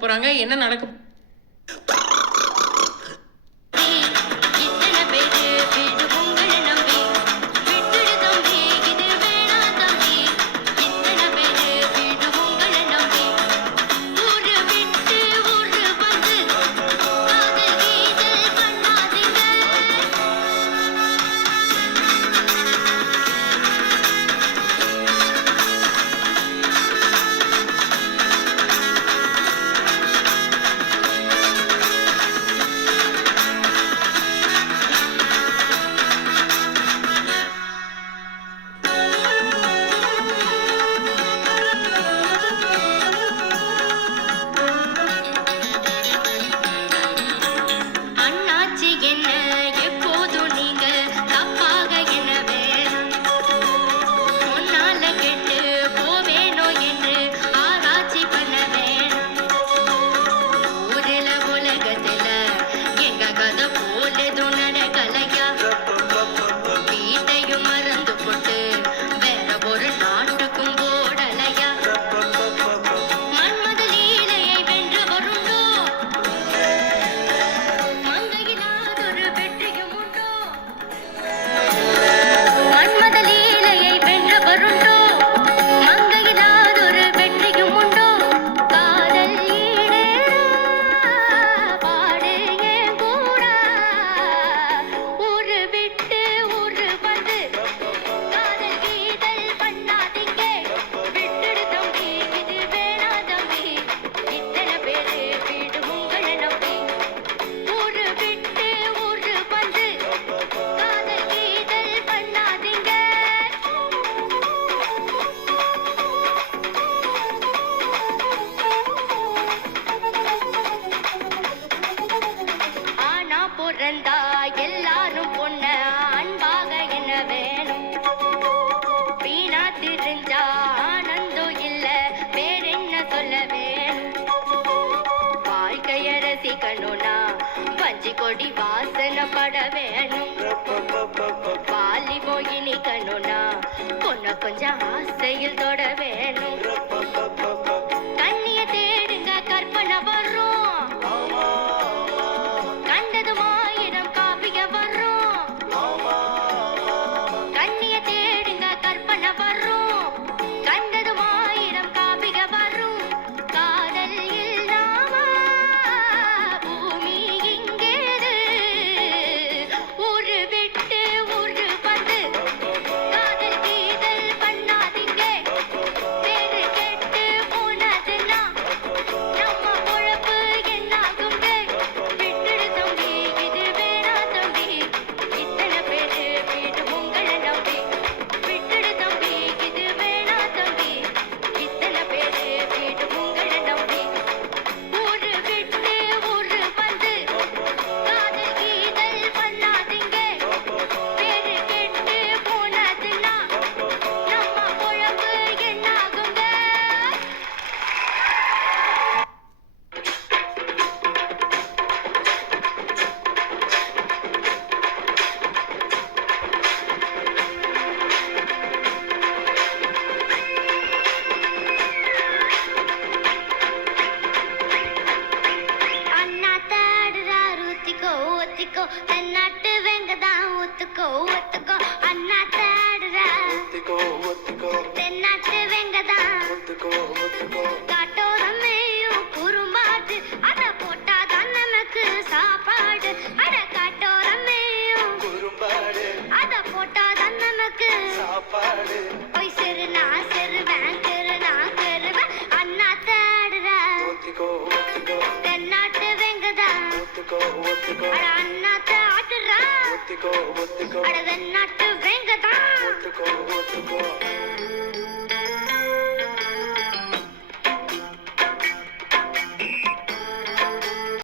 போகிறாங்க என்ன நடக்க பிறந்தா எல்லாரும் பொண்ண அன்பாக என்ன வேணும்? வீணா தெரிஞ்சா ஆனந்தம் இல்ல வேற என்ன சொல்ல வேணும்? வாழ்க்கைய ரசிக்கணும்னா பஞ்சு கொடி வாசனை பட வேணும். வாலிபோ இனிக்கணும்னா பொண்ண கொஞ்சம் ஆசையில் தொட வேணும். அந்நாட்டு வெங்க தான் ஒத்துக்கோ ஒத்துக்கோ அந்நாட்டு ஆடுறா. ஒத்துக்கோ ஒத்துக்கோ தென்னாட்டு வெங்க தான் ஒத்துக்கோ ஒத்துக்கோ காட்டோரம் மேயும் குறும்பாட்டு அத போட்டாதான் நமக்கு சாப்பாடு. அட காட்டோரம் மேயும் குறும்பாடு. அத போட்டாதான் நமக்கு சாப்பாடு. ஒத்துக்கோ ஒத்துக்கோ. நாட்டு வெங்கதான் ஒத்துக்கோ ஒத்துக்கோ.